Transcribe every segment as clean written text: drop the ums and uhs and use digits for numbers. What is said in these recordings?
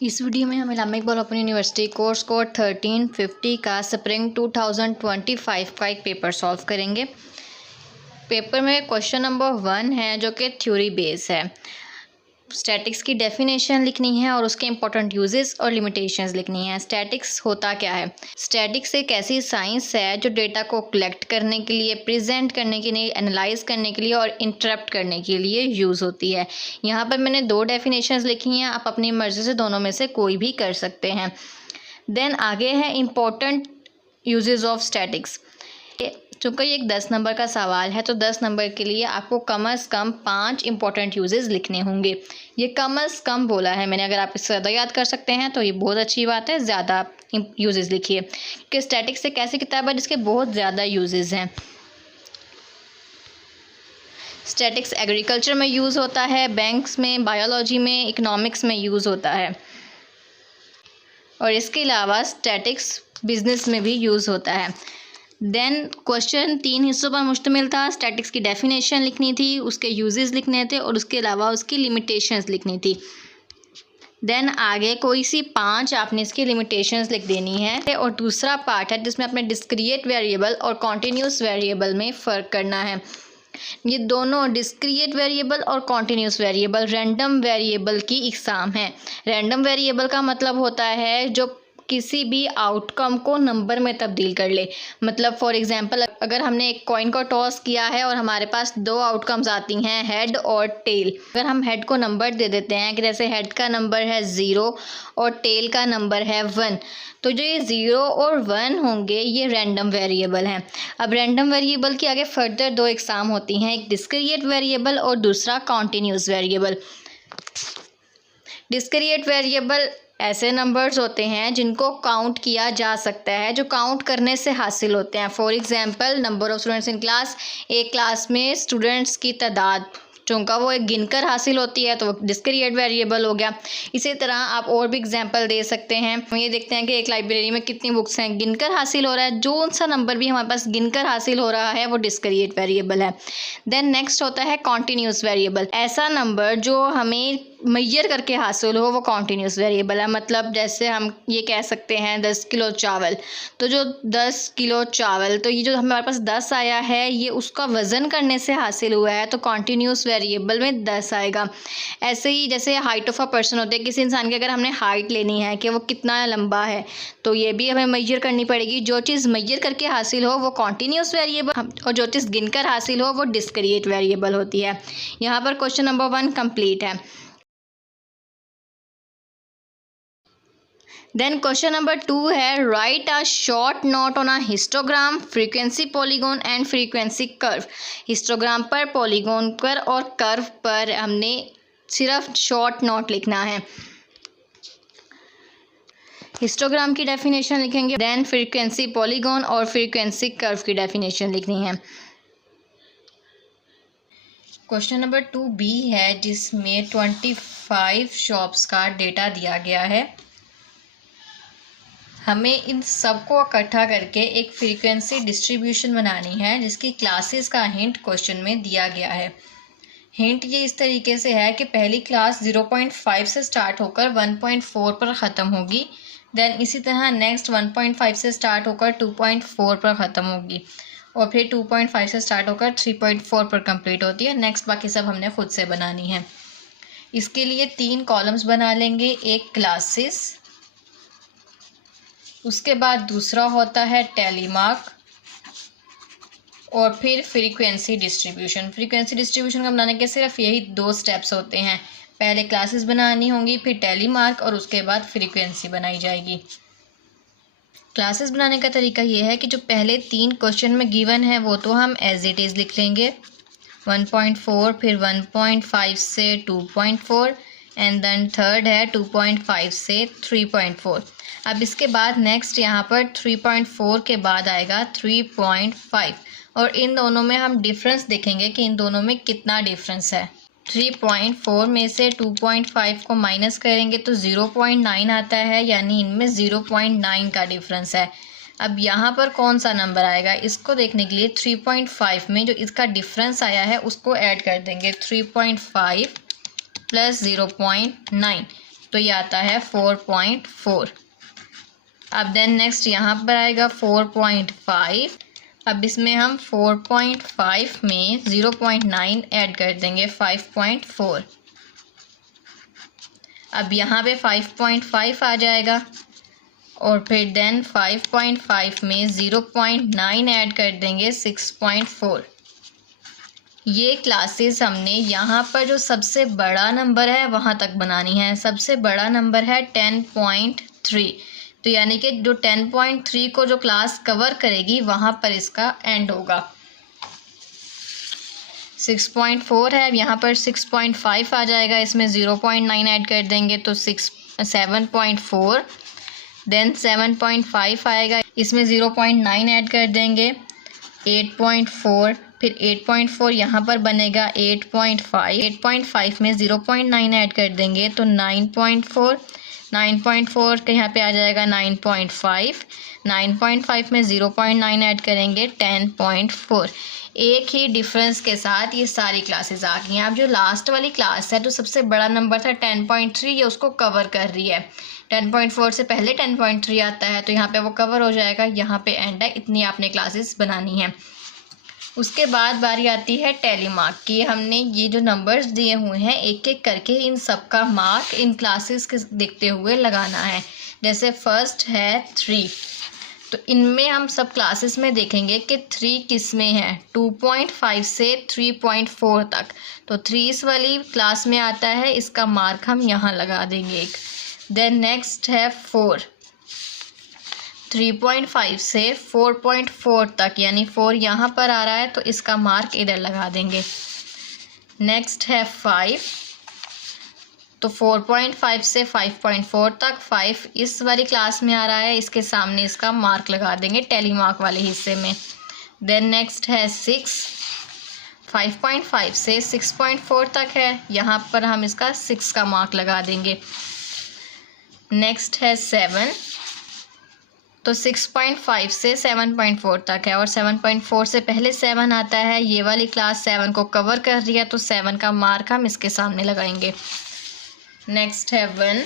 इस वीडियो में हम Islamic Iqbal open university course code 1350 का स्प्रिंग 2025 का एक पेपर सॉल्व करेंगे। पेपर में क्वेश्चन नंबर 1 है जो कि थ्योरी बेस है। स्टैटिक्स की डेफिनेशन लिखनी है और उसके इंपॉर्टेंट यूजेस और लिमिटेशंस लिखनी है। स्टैटिक्स होता क्या है? स्टैटिक्स एक ऐसी साइंस है जो डेटा को कलेक्ट करने के लिए, प्रेजेंट करने के लिए, एनालाइज करने के लिए और इंटरप्ट करने के लिए यूज़ होती है। यहाँ पर मैंने 2 डेफिनेशंस लिखी हैं, आप अपनी मर्ज़ी से दोनों में से कोई भी कर सकते हैं। देन आगे है इंपॉर्टेंट यूजेस ऑफ स्टैटिक्स। चूँकि ये एक 10 नंबर का सवाल है तो 10 नंबर के लिए आपको कम से कम 5 इंपॉर्टेंट यूजेस लिखने होंगे। ये कम से कम बोला है मैंने, अगर आप इससे ज़्यादा याद कर सकते हैं तो ये बहुत अच्छी बात है, ज़्यादा यूजेस लिखिए। कि स्टैटिक्स एक ऐसी किताब है जिसके बहुत ज़्यादा यूजेस हैं। स्टैटिक्स एग्रीकल्चर में यूज़ होता है, बैंक्स में, बायोलॉजी में, इकोनॉमिक्स में यूज़ होता है और इसके अलावा स्टैटिक्स बिजनेस में भी यूज़ होता है। देन क्वेश्चन 3 हिस्सों पर मुश्तमिल था। स्टैटिक्स की डेफिनेशन लिखनी थी, उसके यूजेस लिखने थे और उसके अलावा उसकी लिमिटेशंस लिखनी थी। देन आगे कोई सी 5 आपने इसकी लिमिटेशंस लिख देनी है और दूसरा पार्ट है जिसमें अपने डिस्क्रिएट वेरिएबल और कॉन्टीन्यूस वेरिएबल में फ़र्क करना है। ये दोनों डिस्क्रिएट वेरिएबल और कॉन्टीन्यूस वेरिएबल रैंडम वेरिएबल की इकसाम है। रैंडम वेरिएबल का मतलब होता है जो किसी भी आउटकम को नंबर में तब्दील कर ले। मतलब फॉर एग्जांपल अगर हमने एक कॉइन को टॉस किया है और हमारे पास 2 आउटकम्स आती हैं, हेड और टेल। अगर हम हेड को नंबर दे देते हैं कि जैसे हेड का नंबर है 0 और टेल का नंबर है 1, तो जो ये 0 और 1 होंगे ये रैंडम वेरिएबल हैं। अब रैंडम वेरिएबल की आगे फर्दर 2 इकसाम होती हैं, एक डिस्क्रिएट वेरिएबल और दूसरा कॉन्टीन्यूस वेरिएबल। डिस्क्रिएट वेरिएबल ऐसे नंबर्स होते हैं जिनको काउंट किया जा सकता है, जो काउंट करने से हासिल होते हैं। For example number of students in class, एक क्लास में स्टूडेंट्स की तादाद चूँकि वो एक गिनकर हासिल होती है तो वो डिस्क्रिएट वेरिएबल हो गया। इसी तरह आप और भी एग्जांपल दे सकते हैं। हम ये देखते हैं कि एक लाइब्रेरी में कितनी बुक्स हैं, गिनकर हासिल हो रहा है, जो सा नंबर भी हमारे पास गिनकर हासिल हो रहा है वो डिस्क्रिएट वेरिएबल है। देन नेक्स्ट होता है कॉन्टीन्यूस वेरिएबल। ऐसा नंबर जो हमें मेजर करके हासिल हो वो कॉन्टीन्यूस वेरिएबल है। मतलब जैसे हम ये कह सकते हैं 10 किलो चावल, तो जो 10 किलो चावल, तो ये जो हमारे पास 10 आया है ये उसका वज़न करने से हासिल हुआ है तो कॉन्टीन्यूस वेरिएबल में 10 आएगा। ऐसे ही जैसे हाइट ऑफ अ पर्सन होते हैं, किसी इंसान की अगर हमने हाइट लेनी है कि वो कितना लंबा है तो ये भी हमें मेजर करनी पड़ेगी। जो चीज़ मेजर करके हासिल हो वो कॉन्टीन्यूस वेरिएबल और जो चीज़ गिनकर हासिल हो वो डिस्क्रिएट वेरिएबल होती है। यहाँ पर क्वेश्चन नंबर 1 कंप्लीट है। देन क्वेश्चन नंबर 2 है right a short note on a histogram, frequency polygon and frequency curve. Histogram पर, पॉलीगॉन पर और कर्व पर हमने सिर्फ शॉर्ट नोट लिखना है। हिस्टोग्राम की डेफिनेशन लिखेंगे, देन फ्रीक्वेंसी पॉलीगॉन और फ्रीक्वेंसी कर्व की डेफिनेशन लिखनी है। क्वेश्चन नंबर 2B है जिसमें 25 शॉप्स का डेटा दिया गया है। हमें इन सबको इकट्ठा करके एक फ्रीक्वेंसी डिस्ट्रीब्यूशन बनानी है जिसकी क्लासेस का हिंट क्वेश्चन में दिया गया है। हिंट ये इस तरीके से है कि पहली क्लास 0.5 से स्टार्ट होकर 1.4 पर ख़त्म होगी। देन इसी तरह नेक्स्ट 1.5 से स्टार्ट होकर 2.4 पर ख़त्म होगी और फिर 2.5 से स्टार्ट होकर 3.4 पर कंप्लीट होती है। नेक्स्ट बाकी सब हमने खुद से बनानी है। इसके लिए 3 कॉलम्स बना लेंगे, एक क्लासेस, उसके बाद दूसरा होता है टेलीमार्क और फिर फ्रीक्वेंसी डिस्ट्रीब्यूशन। फ्रीक्वेंसी डिस्ट्रीब्यूशन को बनाने के सिर्फ यही 2 स्टेप्स होते हैं, पहले क्लासेस बनानी होंगी, फिर टेलीमार्क और उसके बाद फ्रीक्वेंसी बनाई जाएगी। क्लासेस बनाने का तरीका ये है कि जो पहले 3 क्वेश्चन में गिवन है वो तो हम एज इट इज़ लिख लेंगे, 1.4, फिर 1.5 से 2.4 एंड देन थर्ड है 2.5 से 3.4। अब इसके बाद नेक्स्ट यहाँ पर 3.4 के बाद आएगा 3.5 और इन दोनों में हम डिफरेंस देखेंगे कि इन दोनों में कितना डिफरेंस है। 3.4 में से 2.5 को माइनस करेंगे तो 0.9 आता है, यानी इनमें 0.9 का डिफरेंस है। अब यहाँ पर कौन सा नंबर आएगा इसको देखने के लिए 3.5 में जो इसका डिफरेंस आया है उसको ऐड कर देंगे, 3.5 प्लस 0.9, तो ये आता है 4.4। अब देन नेक्स्ट यहाँ पर आएगा 4.5। अब इसमें हम 4.5 में 0.9 ऐड कर देंगे 5.4। अब यहाँ पे 5.5 आ जाएगा और फिर देन 5.5 में 0.9 ऐड कर देंगे 6.4। ये क्लासेस हमने यहाँ पर जो सबसे बड़ा नंबर है वहाँ तक बनानी है। सबसे बड़ा नंबर है 10.3, तो यानी कि जो 10.3 को जो क्लास कवर करेगी वहाँ पर इसका एंड होगा। 6.4 है, यहाँ पर 6.5 आ जाएगा, इसमें 0.9 ऐड कर देंगे तो 7.4। देन 7.5 आएगा, इसमें 0.9 ऐड कर देंगे 8.4। फिर 8.4 यहाँ पर बनेगा 8.5। 8.5 में 0.9 ऐड कर देंगे तो 9.4। 9.4 के यहाँ पे आ जाएगा 9.5। 9.5 में 0.9 ऐड करेंगे 10.4। एक ही डिफरेंस के साथ ये सारी क्लासेस आ गई हैं। अब जो लास्ट वाली क्लास है, जो सबसे बड़ा नंबर था 10.3, ये उसको कवर कर रही है। 10.4 से पहले 10.3 आता है तो यहाँ पे वो कवर हो जाएगा। यहाँ पे एंड है, इतनी आपने क्लासेस बनानी है। उसके बाद बारी आती है टैली मार्क की। हमने ये जो नंबर्स दिए हुए हैं एक एक करके इन सब का मार्क इन क्लासेस के देखते हुए लगाना है। जैसे फर्स्ट है 3, तो इनमें हम सब क्लासेस में देखेंगे कि 3 किस में है। 2.5 से 3.4 तक, तो 3 इस वाली क्लास में आता है, इसका मार्क हम यहाँ लगा देंगे एक। देन नेक्स्ट है 4, 3.5 से 4.4 तक, यानी 4 यहाँ पर आ रहा है तो इसका मार्क इधर लगा देंगे। नेक्स्ट है 5, तो 4.5 से 5.4 तक, 5 इस वाली क्लास में आ रहा है, इसके सामने इसका मार्क लगा देंगे टैली मार्क वाले हिस्से में। देन नेक्स्ट है 6, 5.5 से 6.4 तक है, यहाँ पर हम इसका 6 का मार्क लगा देंगे। नेक्स्ट है 7, तो 6.5 से 7.4 तक है और 7.4 से पहले 7 आता है। ये वाली क्लास 7 को कवर कर रही है तो 7 का मार्क हम इसके सामने लगाएंगे। नेक्स्ट है 1,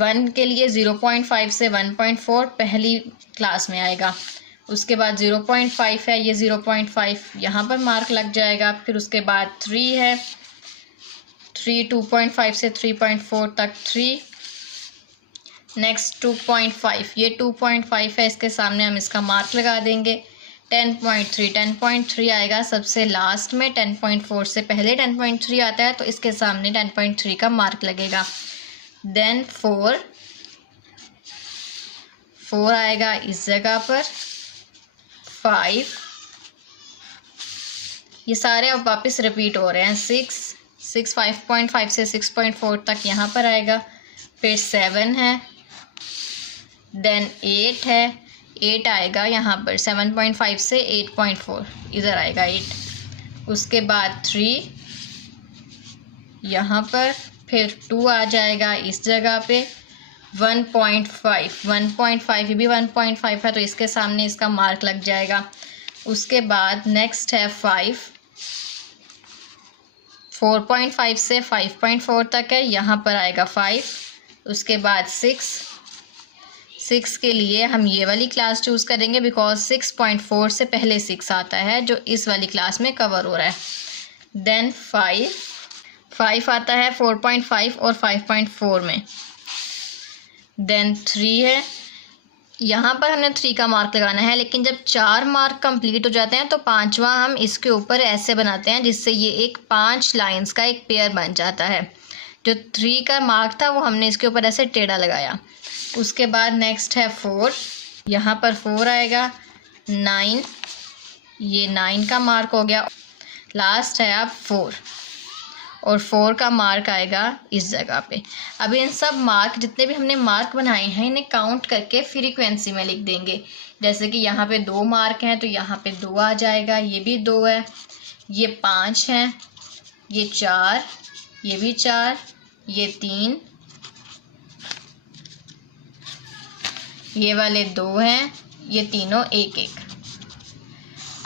1 के लिए 0.5 से 1.4 पहली क्लास में आएगा। उसके बाद 0.5 है, ये 0.5 यहाँ पर मार्क लग जाएगा। फिर उसके बाद 3 है, 3 2.5 से 3.4 तक 3। नेक्स्ट 2.5, ये 2.5 है, इसके सामने हम इसका मार्क लगा देंगे। 10.3, 10.3 आएगा सबसे लास्ट में। 10.4 से पहले 10.3 आता है तो इसके सामने 10.3 का मार्क लगेगा। देन 4 आएगा इस जगह पर। 5, ये सारे अब वापस रिपीट हो रहे हैं। 6 5.5 से 6.4 तक यहाँ पर आएगा। फिर 7 है, देन 8 है, 8 आएगा यहाँ पर 7.5 से 8.4 इधर आएगा 8। उसके बाद 3 यहाँ पर, फिर 2 आ जाएगा इस जगह पे। 1.5 ये भी 1.5 है तो इसके सामने इसका मार्क लग जाएगा। उसके बाद नेक्स्ट है 5, 4.5 से 5.4 तक है, यहाँ पर आएगा 5। उसके बाद 6 के लिए हम ये वाली क्लास चूज़ करेंगे बिकॉज 6.4 से पहले 6 आता है जो इस वाली क्लास में कवर हो रहा है। देन 5 आता है 4.5 और 5.4 में। देन 3 है, यहाँ पर हमने 3 का मार्क लगाना है, लेकिन जब 4 मार्क कंप्लीट हो जाते हैं तो 5वां हम इसके ऊपर ऐसे बनाते हैं जिससे ये एक 5 लाइंस का एक पेयर बन जाता है। जो 3 का मार्क था वो हमने इसके ऊपर ऐसे टेढ़ा लगाया। उसके बाद नेक्स्ट है 4, यहाँ पर 4 आएगा। 9, ये 9 का मार्क हो गया। लास्ट है अब 4 और 4 का मार्क आएगा इस जगह पे। अब इन सब मार्क जितने भी हमने मार्क बनाए हैं इन्हें काउंट करके फ्रीक्वेंसी में लिख देंगे। जैसे कि यहाँ पे 2 मार्क हैं तो यहाँ पे 2 आ जाएगा, ये भी 2 है, ये 5 हैं, ये 4, ये भी 4, ये 3, ये वाले 2 हैं, ये तीनों 1-1।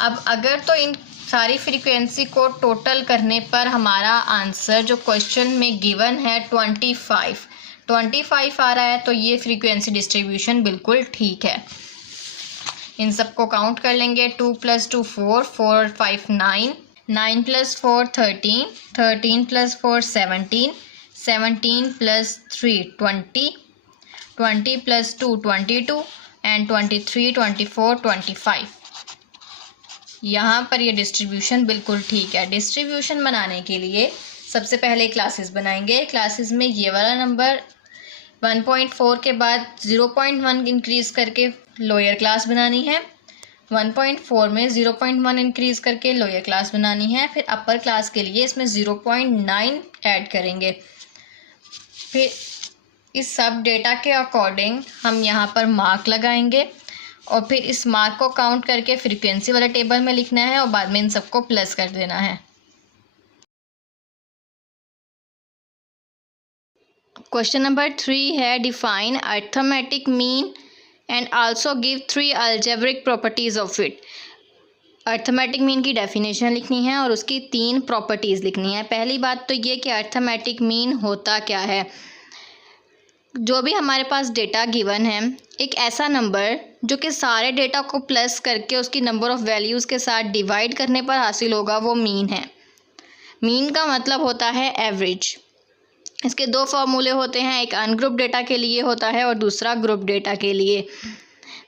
अब अगर तो इन सारी फ्रीक्वेंसी को टोटल करने पर हमारा आंसर जो क्वेश्चन में गिवन है 25, 25 आ रहा है, तो ये फ्रीक्वेंसी डिस्ट्रीब्यूशन बिल्कुल ठीक है। इन सबको काउंट कर लेंगे। 2 + 2 4, 4 और 5 9, 9 + 4 13, 13 + 4 17, 17 + 3 20, 20 + 2 22 एंड 23 24 25। यहाँ पर ये डिस्ट्रीब्यूशन बिल्कुल ठीक है। डिस्ट्रीब्यूशन बनाने के लिए सबसे पहले क्लासेस बनाएंगे। क्लासेस में ये वाला नंबर 1.4 के बाद 0.1 इंक्रीज़ करके लोअर क्लास बनानी है। 1.4 में 0.1 इंक्रीज़ करके लोअर क्लास बनानी है। फिर अपर क्लास के लिए इसमें 0.9 ऐड करेंगे। फिर इस सब डेटा के अकॉर्डिंग हम यहाँ पर मार्क लगाएंगे और फिर इस मार्क को काउंट करके फ्रीक्वेंसी वाले टेबल में लिखना है और बाद में इन सबको प्लस कर देना है। क्वेश्चन नंबर 3 है define arithmetic mean and also give 3 algebraic properties of it. Arithmetic mean की डेफिनेशन लिखनी है और उसकी 3 प्रॉपर्टीज़ लिखनी है। पहली बात तो ये कि अर्थमेटिक मीन होता क्या है। जो भी हमारे पास डेटा गिवन है, एक ऐसा नंबर जो कि सारे डेटा को प्लस करके उसकी नंबर ऑफ़ वैल्यूज़ के साथ डिवाइड करने पर हासिल होगा, वो मीन है। मीन का मतलब होता है एवरेज। इसके 2 फार्मूले होते हैं, एक अनग्रुप डेटा के लिए होता है और दूसरा ग्रुप डेटा के लिए।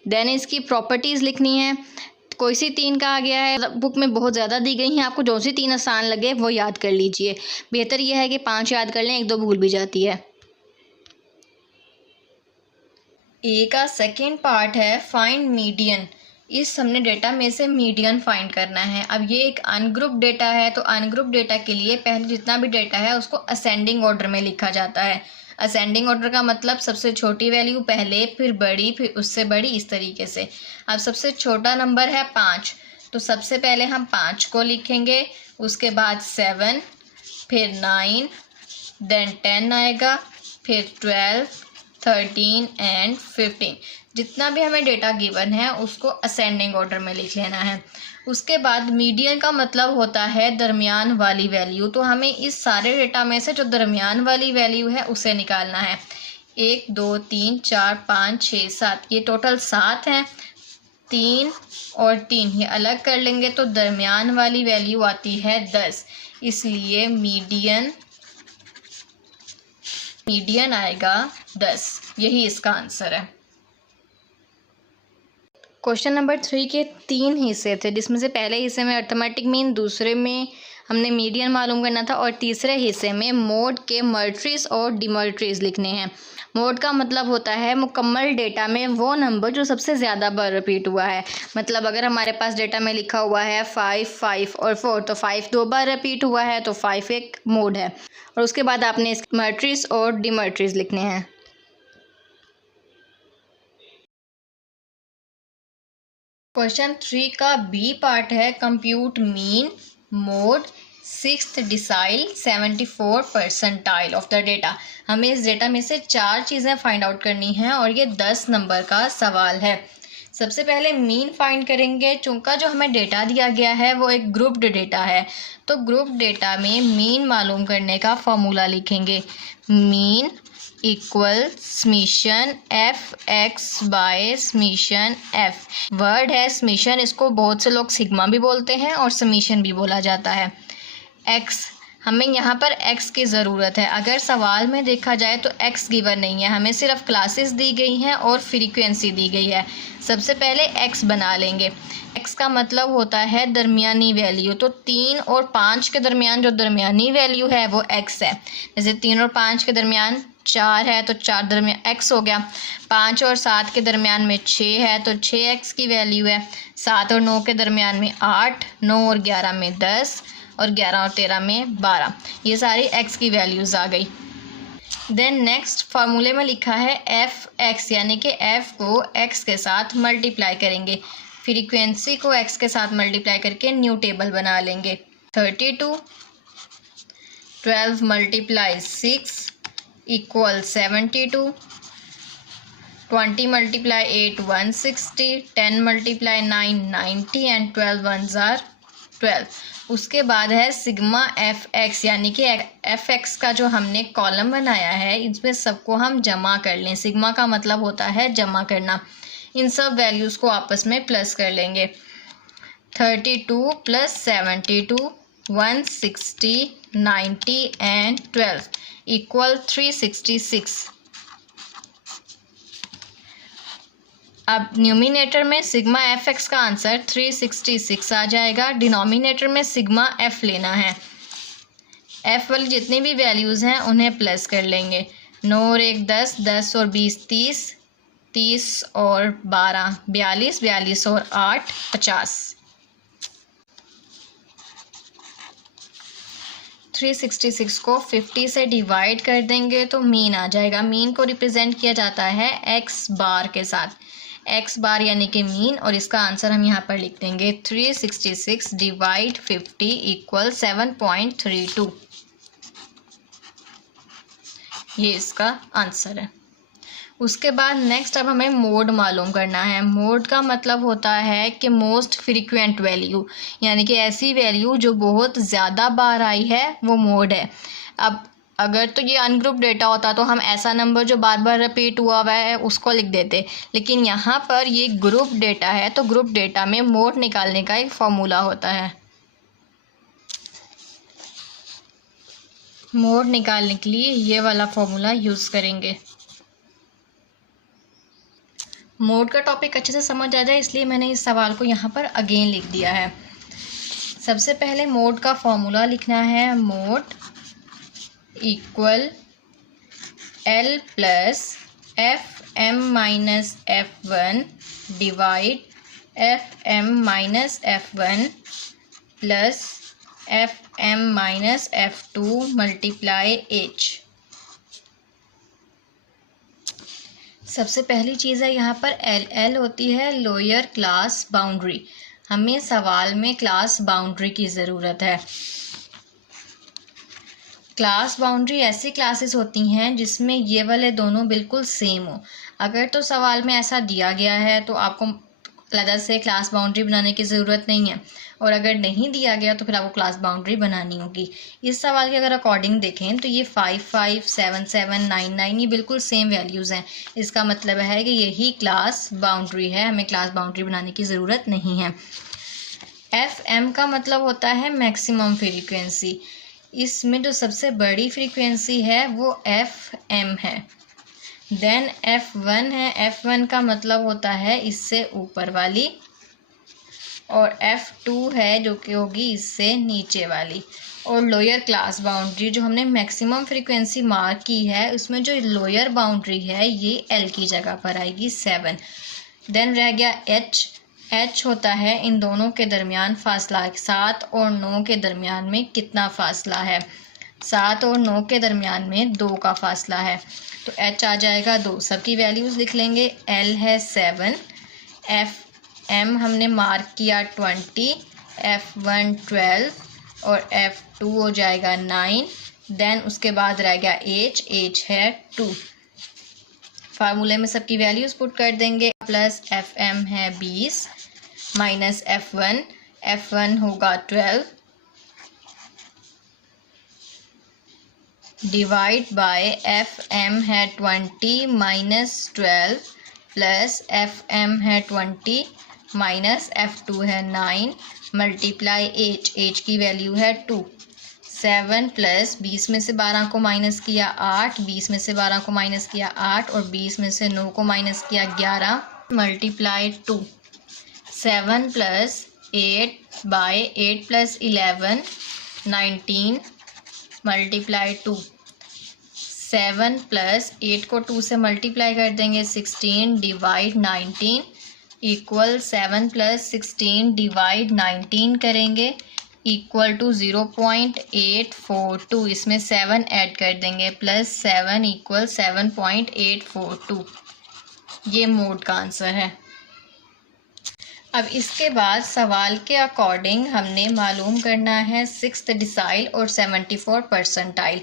देन इसकी प्रॉपर्टीज़ लिखनी है। कोई सी 3 कहा गया है, बुक में बहुत ज़्यादा दी गई हैं, आपको जो सी 3 आसान लगे वो याद कर लीजिए। बेहतर यह है कि 5 याद कर लें, 1-2 भूल भी जाती है। ए का सेकेंड पार्ट है फाइंड मीडियन। इस हमने डेटा में से मीडियन फाइंड करना है। अब ये एक अनग्रुप डेटा है, तो अनग्रुप डेटा के लिए पहले जितना भी डेटा है उसको असेंडिंग ऑर्डर में लिखा जाता है। असेंडिंग ऑर्डर का मतलब सबसे छोटी वैल्यू पहले, फिर बड़ी, फिर उससे बड़ी, इस तरीके से। अब सबसे छोटा नंबर है 5, तो सबसे पहले हम 5 को लिखेंगे, उसके बाद 7, फिर 9, देन 10 आएगा, फिर 12, 13 एंड 15। जितना भी हमें डेटा गिवन है उसको असेंडिंग ऑर्डर में लिख लेना है। उसके बाद मीडियन का मतलब होता है दरमियान वाली वैल्यू, तो हमें इस सारे डेटा में से जो दरमियान वाली वैल्यू है उसे निकालना है। 1 2 3 4 5 6 7, ये टोटल 7 हैं। 3 और 3 ये अलग कर लेंगे तो दरमियान वाली वैल्यू आती है 10, इसलिए मीडियन आएगा 10। यही इसका आंसर है। क्वेश्चन नंबर 3 के 3 हिस्से थे, जिसमें से पहले हिस्से में अर्थमेटिक मीन, दूसरे में हमने मीडियन मालूम करना था और तीसरे हिस्से में मोड के मल्टीज और डिमल्टीज लिखने हैं। मोड का मतलब होता है मुकम्मल डेटा में वो नंबर जो सबसे ज़्यादा बार रिपीट हुआ है। मतलब अगर हमारे पास डेटा में लिखा हुआ है 5 5 और 4, तो 5 2 बार रिपीट हुआ है, तो 5 एक मोड है। और उसके बाद आपने इसके मल्टीज और डिमल्टीज लिखने हैं। क्वेश्चन 3 का बी पार्ट है compute mean, mode, 6th decile, 74 percentile of the data. हमें इस डेटा में से 4 चीज़ें फाइंड आउट करनी हैं और ये 10 नंबर का सवाल है। सबसे पहले मीन फाइंड करेंगे। चूँकि जो हमें डेटा दिया गया है वो एक ग्रुप्ड डेटा है, तो ग्रुप डेटा में मीन मालूम करने का फॉर्मूला लिखेंगे। मीन इक्वल समीशन f(x/समीशन f)। वर्ड है समीशन, इसको बहुत से लोग सिग्मा भी बोलते हैं और समीशन भी बोला जाता है। x, हमें यहाँ पर x की ज़रूरत है। अगर सवाल में देखा जाए तो x गिवन नहीं है, हमें सिर्फ क्लासेस दी गई हैं और फ्रीक्वेंसी दी गई है। सबसे पहले x बना लेंगे। x का मतलब होता है दरमियानी वैल्यू, तो 3 और 5 के दरमियान जो दरमियानी वैल्यू है वो x है। जैसे 3 और 5 के दरमियान 4 है तो 4 दरमियान x हो गया। 5 और 7 के दरमियान में 6 है तो 6x की वैल्यू है। 7 और 9 के दरमियान में 8, 9 और 11 में 10 और 11 और 13 में 12। ये सारी x की वैल्यूज़ आ गई। देन नेक्स्ट फार्मूले में लिखा है f(x), यानी कि f को x के साथ मल्टीप्लाई करेंगे। फ्रीक्वेंसी को x के साथ मल्टीप्लाई करके न्यू टेबल बना लेंगे। 32, 12 × 6 इक्वल 72, 20 × 8 160, 10 × 9 90 एंड 12 1s are 12। उसके बाद है सिग्मा एफ एक्स, यानी कि एफ एक्स का जो हमने कॉलम बनाया है इसमें सबको हम जमा कर लें। सिग्मा का मतलब होता है जमा करना। इन सब वैल्यूज़ को आपस में प्लस कर लेंगे। 32 प्लस 72 160 90 एंड 12 इक्वल 366। अब न्यूमिनेटर में सिग्मा एफ एक्स का आंसर 366 आ जाएगा। डिनोमिनेटर में सिग्मा एफ लेना है। एफ वाली जितनी भी वैल्यूज़ हैं उन्हें प्लस कर लेंगे। 9 और 1 10, 10 और 20 30, 30 और 12 42, 42 और 8 50। 366 को 50 से डिवाइड कर देंगे तो मीन आ जाएगा। मीन को रिप्रेजेंट किया जाता है एक्स बार के साथ। एक्स बार यानी कि मीन, और इसका आंसर हम यहाँ पर लिख देंगे 366 डिवाइड 50 इक्वल 7.32। ये इसका आंसर है। उसके बाद नेक्स्ट अब हमें मोड मालूम करना है। मोड का मतलब होता है कि मोस्ट फ्रीक्वेंट वैल्यू, यानी कि ऐसी वैल्यू जो बहुत ज़्यादा बार आई है वो मोड है। अब अगर तो ये अनग्रुप डेटा होता तो हम ऐसा नंबर जो बार बार रिपीट हुआ है उसको लिख देते, लेकिन यहाँ पर ये ग्रुप डेटा है तो ग्रुप डेटा में मोड निकालने का एक फॉर्मूला होता है। मोड निकालने के लिए ये वाला फॉर्मूला यूज़ करेंगे। मोड का टॉपिक अच्छे से समझ आ जाए इसलिए मैंने इस सवाल को यहाँ पर अगेन लिख दिया है। सबसे पहले मोड का फॉर्मूला लिखना है। Mode equal L plus F M minus F1 divide FM minus F1 plus FM minus F2 multiply H। सबसे पहली चीज़ है यहाँ पर एल होती है लोअर क्लास बाउंड्री। हमें सवाल में क्लास बाउंड्री की ज़रूरत है। क्लास बाउंड्री ऐसी क्लासेस होती हैं जिसमें ये वाले दोनों बिल्कुल सेम हो। अगर तो सवाल में ऐसा दिया गया है तो आपको अलग से क्लास बाउंड्री बनाने की ज़रूरत नहीं है, और अगर नहीं दिया गया तो फिर आपको क्लास बाउंड्री बनानी होगी। इस सवाल के अगर अकॉर्डिंग देखें तो ये 5 5 7 7 9 9 ये बिल्कुल सेम वैल्यूज़ हैं। इसका मतलब है कि यही क्लास बाउंड्री है, हमें क्लास बाउंड्री बनाने की ज़रूरत नहीं है। FM का मतलब होता है मैक्सिमम फ्रीक्वेंसी। इसमें जो सबसे बड़ी फ्रीक्वेंसी है वो FM है। देन F1 है। F1 का मतलब होता है इससे ऊपर वाली, और F2 है जो कि होगी इससे नीचे वाली। और लोअर क्लास बाउंड्री जो हमने मैक्सिमम फ्रीक्वेंसी मार्क की है उसमें जो लोअर बाउंड्री है ये L की जगह पर आएगी 7। देन रह गया H होता है इन दोनों के दरमियान फासला। 7 और 9 के दरमियान में कितना फासला है? 7 और 9 के दरमियान में 2 का फासला है, तो H आ जाएगा 2। सबकी वैल्यूज़ लिख लेंगे। L है 7, FM हमने मार्क किया 20, F1 12 और F2 हो जाएगा 9। देन उसके बाद रह गया H है 2। फार्मूले में सबकी वैल्यूज़ पुट कर देंगे। प्लस FM है 20 माइनस F1 होगा 12 डिवाइड बाय FM है 20 माइनस 12 प्लस FM है 20 माइनस F2 है 9 मल्टीप्लाई H की वैल्यू है 2। 7 प्लस 20 में से 12 को माइनस किया 8, 20 में से 12 को माइनस किया 8 और 20 में से 9 को माइनस किया 11 multiply 2। 7 plus 8 by 8 plus 11 19 multiply 2। 7 plus 8 को 2 से मल्टीप्लाई कर देंगे 16 डिवाइड 19 इक्वल 7 प्लस 16 डिवाइड 19 करेंगे इक्वल टू 0.842। इसमें 7 ऐड कर देंगे प्लस 7 इक्वल 7.842। ये मोड का आंसर है। अब इसके बाद सवाल के अकॉर्डिंग हमने मालूम करना है 6th डिसाइल और 74 परसेंटाइल।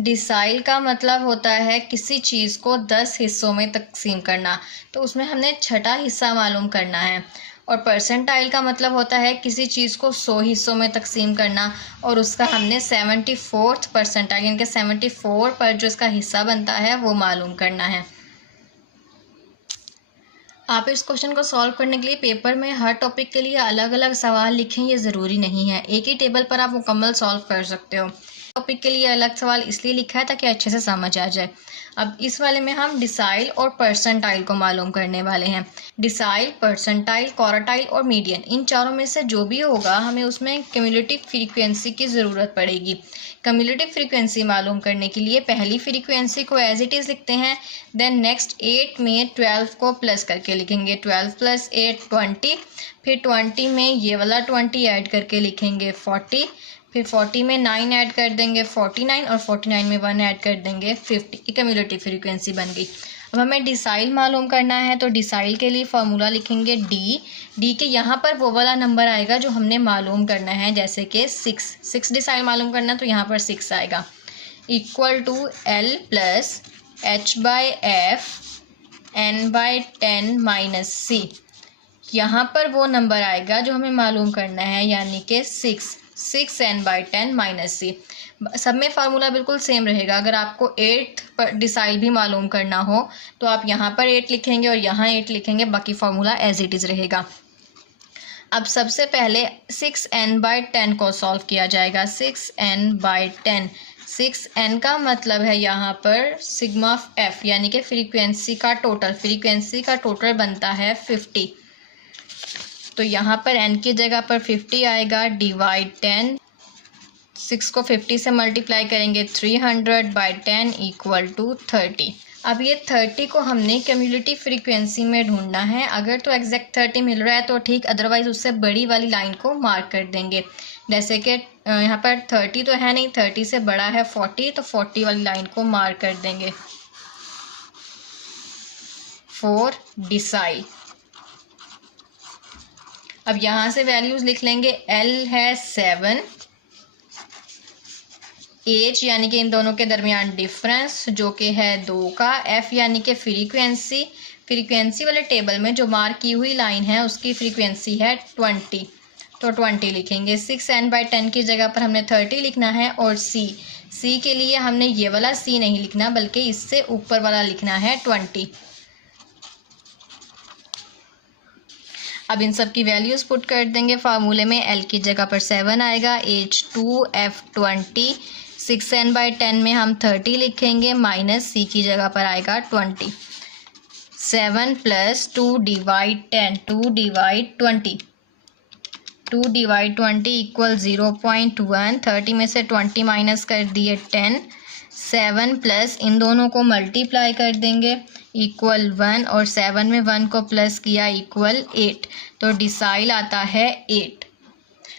डिसाइल का मतलब होता है किसी चीज़ को 10 हिस्सों में तकसीम करना, तो उसमें हमने छठा हिस्सा मालूम करना है। और परसेंटाइल का मतलब होता है किसी चीज़ को 100 हिस्सों में तकसीम करना, और उसका हमने 74th परसेंटाइल यानी कि 74 पर जो इसका हिस्सा बनता है वो मालूम करना है। आप इस क्वेश्चन को सॉल्व करने के लिए पेपर में हर टॉपिक के लिए अलग अलग सवाल लिखें, ये ज़रूरी नहीं है, एक ही टेबल पर आप मुकम्मल सॉल्व कर सकते हो। टॉपिक के लिए अलग सवाल इसलिए लिखा है ताकि अच्छे से समझ आ जाए। अब इस वाले में हम डिसाइल और परसेंटाइल को मालूम करने वाले हैं। डिसाइल, परसेंटाइल, क्वार्टाइल और मीडियन, इन चारों में से जो भी होगा हमें उसमें क्यूमुलेटिव फ्रीक्वेंसी की ज़रूरत पड़ेगी। क्यूमुलेटिव फ्रीक्वेंसी मालूम करने के लिए पहली फ्रीक्वेंसी को एज इट इज़ लिखते हैं, देन नेक्स्ट 8 में 12 को प्लस करके लिखेंगे, 12 + 8 20, फिर 20 में ये वाला 20 ऐड करके लिखेंगे 40, फिर 40 में 9 ऐड कर देंगे 49, और 49 में 1 ऐड कर देंगे 50। क्यूमुलेटिव फ्रीक्वेंसी बन गई। अब हमें डिसाइल मालूम करना है, तो डिसाइल के लिए फार्मूला लिखेंगे डी के यहाँ पर वो वाला नंबर आएगा जो हमने मालूम करना है, जैसे कि 6 डिसाइल मालूम करना है तो यहाँ पर 6 आएगा, equal to L + H/F n/10 - C। यहाँ पर वो नंबर आएगा जो हमें मालूम करना है, यानी कि 6 n/10 - C। सब में फार्मूला बिल्कुल सेम रहेगा। अगर आपको 8 पर डिसाइल भी मालूम करना हो तो आप यहाँ पर 8 लिखेंगे और यहाँ 8 लिखेंगे, बाकी फार्मूला एज इट इज़ रहेगा। अब सबसे पहले 6n/10 को सॉल्व किया जाएगा। 6n/10, 6n का मतलब है यहाँ पर सिग्मा f यानी कि फ्रीक्वेंसी का टोटल बनता है 50। तो यहाँ पर n की जगह पर 50 आएगा, डिवाइड 10, 6 को 50 से मल्टीप्लाई करेंगे 300/10 इक्वल टू 30। अब ये 30 को हमने क्यूमुलेटिव फ्रीक्वेंसी में ढूंढना है। अगर तो एग्जैक्ट 30 मिल रहा है तो ठीक, अदरवाइज उससे बड़ी वाली लाइन को मार्क कर देंगे। जैसे कि यहाँ पर 30 तो है नहीं, 30 से बड़ा है 40, तो 40 वाली लाइन को मार्क कर देंगे। 4 डिसाइल। अब यहाँ से वैल्यूज़ लिख लेंगे। L है 7, H यानी कि इन दोनों के दरमियान डिफरेंस जो कि है 2 का, F यानी कि फ्रीक्वेंसी वाले टेबल में जो मार्क की हुई लाइन है उसकी फ्रीक्वेंसी है 20, तो 20 लिखेंगे। 6n/10 की जगह पर हमने 30 लिखना है, और C के लिए हमने ये वाला C नहीं लिखना बल्कि इससे ऊपर वाला लिखना है 20। अब इन सब की वैल्यूज़ पुट कर देंगे फार्मूले में। L की जगह पर 7 आएगा, H2F20, 6n/10 में हम 30 लिखेंगे, माइनस C की जगह पर आएगा 20। 7 + 2 डिवाइड 10, 2 डिवाइड 20, 2 डिवाइड 20 इक्वल 0.1। 30 में से 20 माइनस कर दिए 10। 7 प्लस इन दोनों को मल्टीप्लाई कर देंगे इक्वल 1, और 7 में 1 को प्लस किया इक्वल 8, तो डिसाइल आता है 8।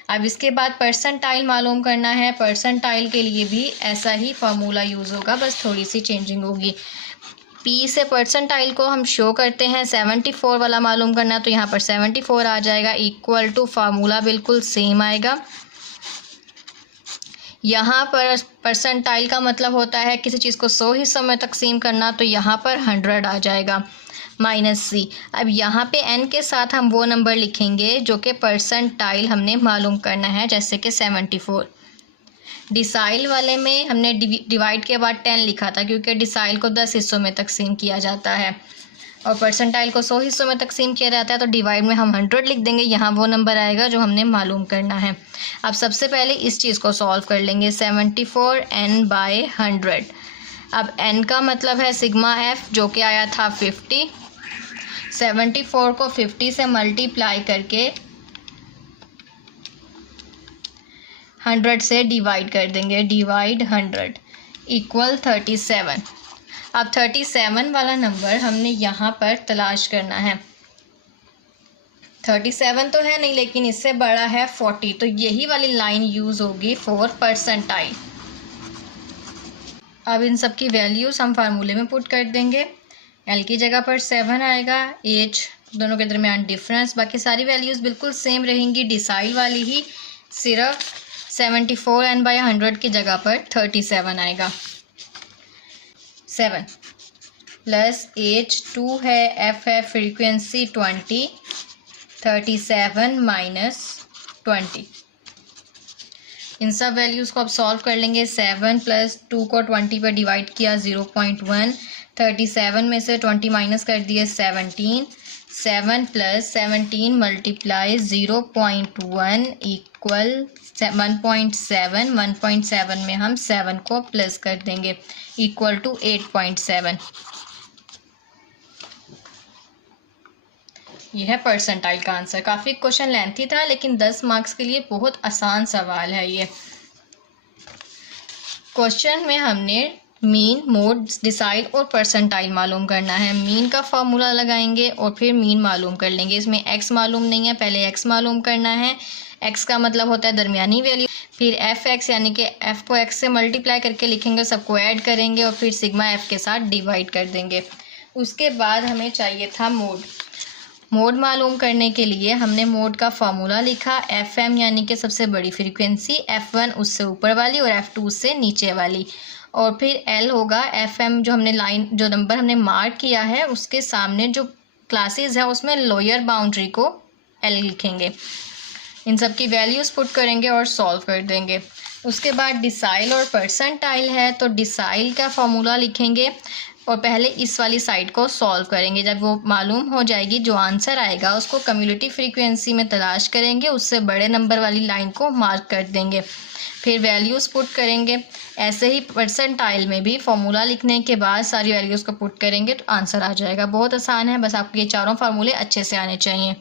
अब इसके बाद परसेंटाइल मालूम करना है। परसेंटाइल के लिए भी ऐसा ही फार्मूला यूज़ होगा, बस थोड़ी सी चेंजिंग होगी। P से परसेंटाइल को हम शो करते हैं, 74 वाला मालूम करना, तो यहाँ पर 74 आ जाएगा, इक्वल टू फार्मूला बिल्कुल सेम आएगा। यहाँ पर परसेंटाइल का मतलब होता है किसी चीज़ को 100 हिस्सों में तकसीम करना, तो यहाँ पर 100 आ जाएगा, माइनस C। अब यहाँ पे n के साथ हम वो नंबर लिखेंगे जो कि परसेंटाइल हमने मालूम करना है, जैसे कि 74। डिसाइल वाले में हमने डिवाइड के बाद 10 लिखा था क्योंकि डिसाइल को 10 हिस्सों में तकसीम किया जाता है और परसेंटाइल को 100 हिस्सों में तकसीम किया जाता है, तो डिवाइड में हम 100 लिख देंगे। यहाँ वो नंबर आएगा जो हमने मालूम करना है। अब सबसे पहले इस चीज़ को सॉल्व कर लेंगे, 74n/100। अब n का मतलब है सिग्मा f जो कि आया था 50। 74 को 50 से मल्टीप्लाई करके 100 से डिवाइड कर देंगे, डिवाइड 100 इक्वल 37। अब 37 वाला नंबर हमने यहाँ पर तलाश करना है। 37 तो है नहीं लेकिन इससे बड़ा है 40, तो यही वाली लाइन यूज़ होगी फॉर परसेंटाइल। अब इन सब की वैल्यूज़ हम फार्मूले में पुट कर देंगे। L की जगह पर 7 आएगा, H दोनों के दरमियान डिफरेंस, बाकी सारी वैल्यूज़ बिल्कुल सेम रहेंगी। डिसाइल वाली ही सिर्फ 74n/100 की जगह पर 37 आएगा। 7 प्लस H 2 है, F है फ्रीक्वेंसी 20, 37 माइनस 20। इन सब वैल्यूज़ को अब सॉल्व कर लेंगे। 7 प्लस 2 को 20 पर डिवाइड किया 0.1। 37 में से 20 माइनस कर दिए 17। 7 प्लस 17 मल्टीप्लाई 0.1 इक्वल 1.7। 1.7 में हम 7 को प्लस कर देंगे इक्वल टू 8.7। यह है परसेंटाइल का आंसर। काफ़ी क्वेश्चन लेंथी था लेकिन 10 मार्क्स के लिए बहुत आसान सवाल है ये। क्वेश्चन में हमने मीन, मोड, डिसाइल और परसेंटाइल मालूम करना है। मीन का फॉर्मूला लगाएंगे और फिर मीन मालूम कर लेंगे। इसमें एक्स मालूम नहीं है, पहले एक्स मालूम करना है। एक्स का मतलब होता है दरमियानी वैल्यू। फिर एफ एक्स यानी कि एफ को एक्स से मल्टीप्लाई करके लिखेंगे, सबको ऐड करेंगे और फिर सिग्मा एफ के साथ डिवाइड कर देंगे। उसके बाद हमें चाहिए था मोड। मोड मालूम करने के लिए हमने मोड का फॉर्मूला लिखा। एफ एम यानी कि सबसे बड़ी फ्रीक्वेंसी, F1 उससे ऊपर वाली और F2 उससे नीचे वाली, और फिर L होगा एफ एम जो हमने लाइन, जो नंबर हमने मार्क किया है उसके सामने जो क्लासेस है उसमें लोअर बाउंड्री को L लिखेंगे। इन सब की वैल्यूज़ पुट करेंगे और सॉल्व कर देंगे। उसके बाद डिसाइल और परसेंटाइल है, तो डिसाइल का फॉर्मूला लिखेंगे और पहले इस वाली साइड को सॉल्व करेंगे। जब वो मालूम हो जाएगी, जो आंसर आएगा उसको कम्युलेटिव फ्रीक्वेंसी में तलाश करेंगे, उससे बड़े नंबर वाली लाइन को मार्क कर देंगे, फिर वैल्यूज़ पुट करेंगे। ऐसे ही परसेंटाइल में भी फॉर्मूला लिखने के बाद सारी वैल्यूज़ को पुट करेंगे तो आंसर आ जाएगा। बहुत आसान है, बस आपको ये चारों फार्मूले अच्छे से आने चाहिए।